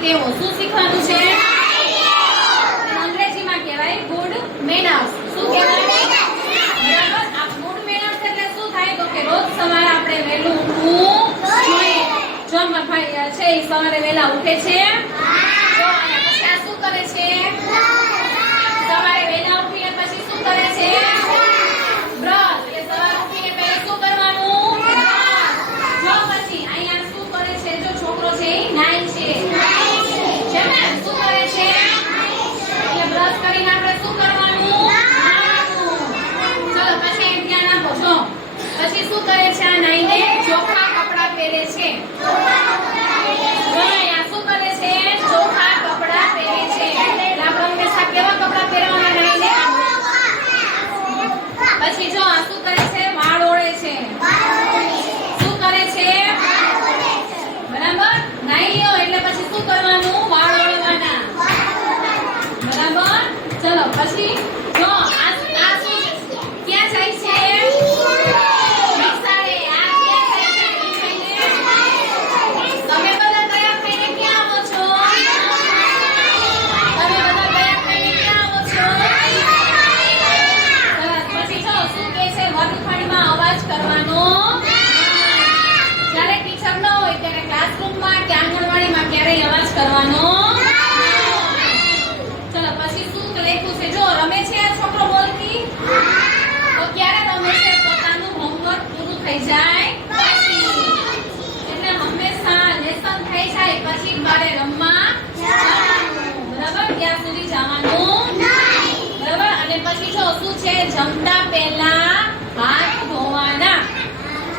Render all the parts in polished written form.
ટેવો. શું શીખવાનું છે? અંગ્રેજીમાં કહેવાય ગુડ મેનર્સ. શું કહેવાય? બરાબર. આ ગુડ મેનર્સ એટલે શું થાય તો કે રોજ સવારે આપણે વહેલું ઉઠવું જોઈએ. જો ભાઈ છે એ સવારે વહેલા ઉઠે છે. તો અહીંયા પછી આ શું કરે છે? સવારે વહેલા ઉઠીને પછી શું કરે છે? બ્રશ. એટલે સવારે ઉઠીને પહેલા શું કરવાનું? જો પછી અહીંયા શું કરે છે? જો છોકરો છે એ નાય છે. છે ને? શું કરે છે? એટલે બ્રશ કરીને આપણે શું કરવાનું? નાહવાનું. ચલો પછી એમ ધ્યાન આપો. જો પછી શું કરે છે? આ નાઈને ચોખ્ખા કપડાં પહેરે છે. જો અહીંયા શું કરે છે? ચોખ્ખા કપડાં પહેરે છે. એટલે આપણે હંમેશા કેવા કપડાં પહેરવાના નાઈને? પછી જો આ શું કરે છે? વાળ ઓળે છે. શું કરે છે? બરાબર. નાઈ લ્યો એટલે પછી શું કરવાનું? વાળ ઓળવાના. બરાબર. ચલો પછી જો આ શું ક્યાં જાય છે? નિશાળે. આ ક્યાં જાય છે? તમે બધા તૈયાર થઈને ક્યાં આવો છો? તમે બધા તૈયાર થઈને ક્યાં આવો છો? સરસ. પછી જો શું કહે છે? વર્ગખંડમાં અવાજ કરવાનો જ્યારે ટીચર ન હોય ત્યારે ક્લાસરૂમમાં કે આંગણવાડીમાં ક્યારેય અવાજ કરવાનો. ચલો પછી શું લખ્યું છે? જો રમે છે આ છોકરો બોલથી. તો ક્યારે રમે છે? પોતાનું હોમવર્ક પૂરું થઈ જાય પછી. એટલે હંમેશા લેસન થઈ જાય પછી ઘરે રમવા જવાનું. બરાબર. ત્યાં સુધી જવાનું બરાબર. અને પછી જો શું છે? જમતા પહેલા હાથ ધોવાના.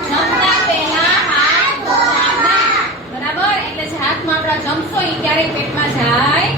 જમતા પહેલા હાથ ધોવાના. બરાબર. એટલે જે હાથમાં આપણા જમશો એ ક્યારેય પેટમાં જાય